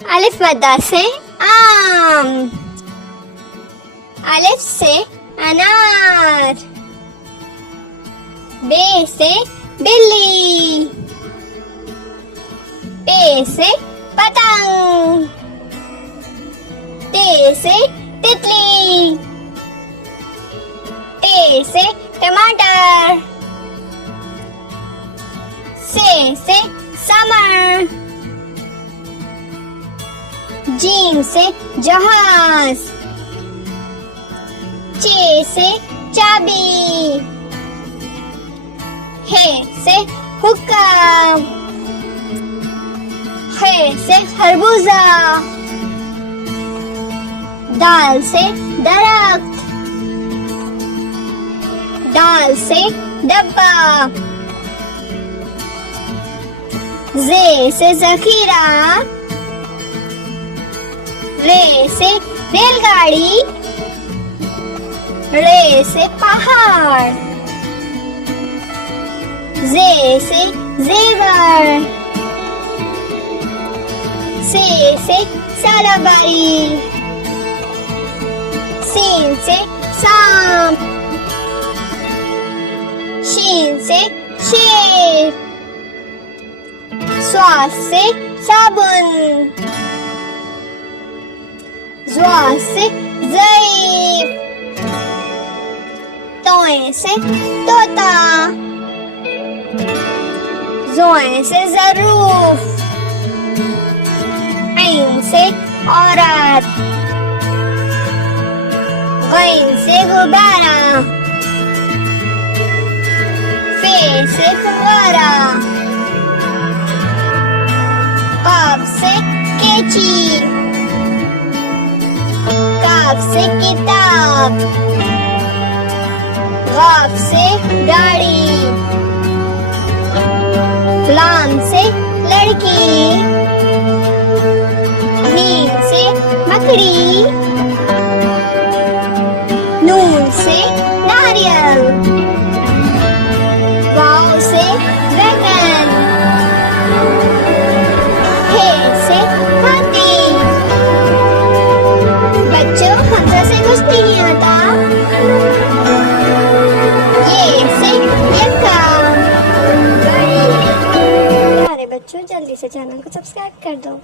अलिफ मद्दा से आम, अलिफ से अनार, बे से बिल्ली, पे से पतंग, ते से तितली, टे से टमाटर, से समर, जीम से जहाज, चे से चाबी, हे से हुक्का, हे से खरबूजा, दाल से दरख्त, दाल से डब्बा, जे से जखीरा, रे से रेलगाड़ी, रे से पहाड़, जे से जेवर, से साराबाई, सीन से सांप, शीन से शेर, स्वास से साबुन, ज़्वा से ज़ईफ़, तोए से तोता, ज़ोए से ज़रूफ, ऐन से औरत, गैन से गुब्बारा, फे से फुव्वारा, काफ से कैंची, काफ से किताब, गाफ से गाड़ी, लाम से लड़की, मीम से मकड़ी, नून से नारियल, वाव से वैगन, हे से हाथी। बच्चों, हमसे से कुछ नहीं आता। ये से यक्का। अरे बच्चों, जल्दी से चैनल को सब्सक्राइब कर दो।